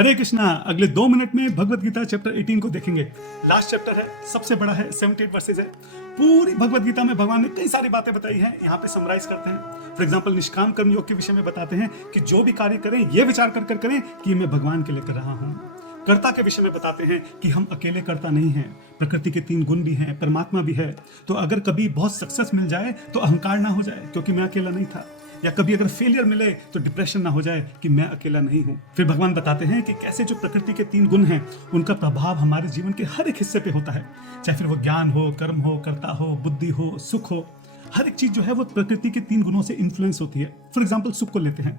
हरे कृष्णा। अगले 2 मिनट में भगवत गीता चैप्टर 18 को देखेंगे। लास्ट चैप्टर है, सबसे बड़ा है, 78 वर्सेज है। पूरी भगवत गीता में भगवान ने कई सारी बातें बताई हैं, यहाँ पे समराइज करते हैं। फॉर एग्जाम्पल निष्काम कर्म योग के विषय में बताते हैं कि जो भी कार्य करें ये विचार कर करें कि मैं भगवान के लिए कर रहा हूँ। कर्ता के विषय में बताते हैं कि हम अकेले कर्ता नहीं हैं, प्रकृति के 3 गुण भी हैं, परमात्मा भी है। तो अगर कभी बहुत सक्सेस मिल जाए तो अहंकार ना हो जाए क्योंकि मैं अकेला नहीं था, या कभी अगर फेलियर मिले तो डिप्रेशन ना हो जाए कि मैं अकेला नहीं हूं। फिर भगवान बताते हैं कि कैसे जो प्रकृति के 3 गुण हैं उनका प्रभाव हमारे जीवन के हर एक हिस्से पे होता है, चाहे फिर वो ज्ञान हो, कर्म हो, कर्ता हो, बुद्धि हो, सुख हो। हर एक चीज जो है वो प्रकृति के 3 गुणों से इन्फ्लुएंस होती है। फॉर एग्जाम्पल सुख को लेते हैं।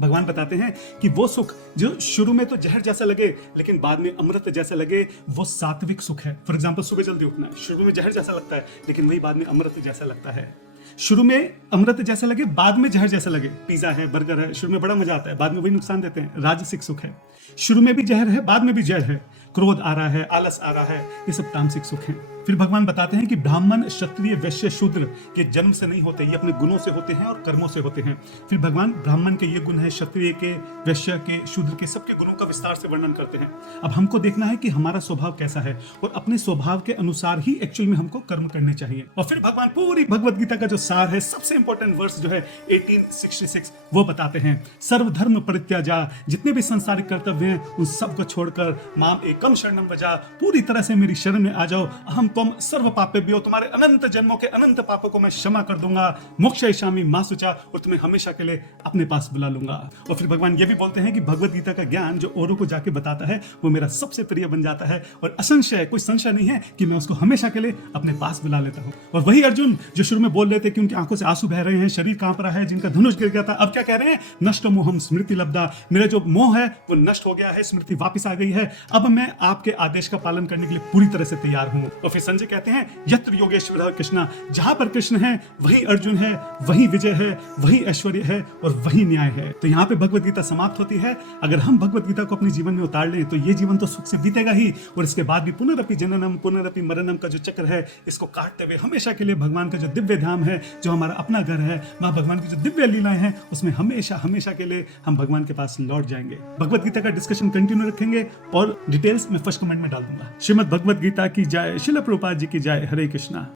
भगवान बताते हैं कि वो सुख जो शुरू में तो जहर जैसा लगे लेकिन बाद में अमृत जैसा लगे, वो सात्विक सुख है। फॉर एग्जाम्पल सुबह जल्दी उठना है, शुरू में जहर जैसा लगता है लेकिन वही बाद में अमृत जैसा लगता है। शुरू में अमृत जैसा लगे, बाद में जहर जैसा लगे। पिज्जा है, बर्गर है, शुरू में बड़ा मजा आता है, बाद में वही नुकसान देते हैं, राजसिक सुख है। शुरू में भी जहर है, बाद में भी जहर है। क्रोध आ रहा है, आलस आ रहा है, ये सब तामसिक सुख है। फिर भगवान बताते हैं कि ब्राह्मण, क्षत्रिय, वैश्य, शूद्र के जन्म से नहीं होते, ये अपने गुणों से होते हैं और कर्मों से होते हैं। फिर भगवान ब्राह्मण के ये गुण है, क्षत्रिय के, वैश्य के, शूद्र के, सबके गुणों का विस्तार से वर्णन करते हैं। अब हमको देखना है कि हमारा स्वभाव कैसा है और अपने स्वभाव के अनुसार ही एक्चुअल में हमको कर्म करने चाहिए। और फिर भगवान पूरी भगवत गीता का जो सार है, सबसे इंपॉर्टेंट वर्स जो है 1866, वो बताते हैं सर्वधर्म परित्याजा, जितने भी संसारिक कर्तव्य हैं उन सबको छोड़कर माम एकम शरणम व्रजा, पूरी तरह से मेरी शरण में आ जाओ। अहम तुम सर्व पापेभ्यो, तुम्हारे अनंत जन्मों के अनंत पापों को मैं क्षमा कर दूंगा। मोक्षयिष्यामि मा शुचा, और तुम्हें हमेशा के लिए अपने पास बुला लूंगा। और फिर भगवान ये भी बोलते हैं कि भगवत गीता का ज्ञान जो औरों को जाके बताता है वो मेरा सबसे प्रिय बन जाता है, और असंशय, कोई संशय नहीं है कि मैं उसको हमेशा के लिए अपने पास बुला लेता हूँ। और वही अर्जुन जो शुरू में बोल रहे थे कि उनकी आंखों से आंसू बह रहे हैं, शरीर कांप रहा है, जिनका धनुष गिर गया था, अब क्या कह रहे हैं? नष्ट मोहम स्मृति लब्धा, मेरा जो मोह है वो नष्ट हो गया है, स्मृति वापस आ गई है, अब मैं आपके आदेश का पालन करने के लिए पूरी तरह से तैयार हूँ। और फिर संजय कहते हैं यत्र योगेश्वर कृष्णा, जहां पर कृष्ण है वही अर्जुन है, वही विजय है, वही ऐश्वर्य है और वही न्याय है। तो यहाँ पे भगवत गीता समाप्त होती है। अगर हम भगवत गीता को अपने जीवन में उतार लें तो ये जीवन तो सुख से बीतेगा ही, और इसके बाद भी पुनरअपि जननम पुनरअपि मरणम का जो चक्र है, इसको काटते हुए हमेशा के लिए भगवान का जो दिव्य धाम है, जो हमारा अपना घर है, वहां भगवान की जो दिव्य लीलाएं हैं, उसमें हमेशा हमेशा के लिए हम भगवान के पास लौट जाएंगे। भगवत गीता का डिस्कशन कंटिन्यू रखेंगे और डिटेल्स मैं फर्स्ट कमेंट में डाल दूंगा। श्रीमद् भगवत गीता की जय, श्रील प्रभुपाद जी की जय। हरे कृष्णा।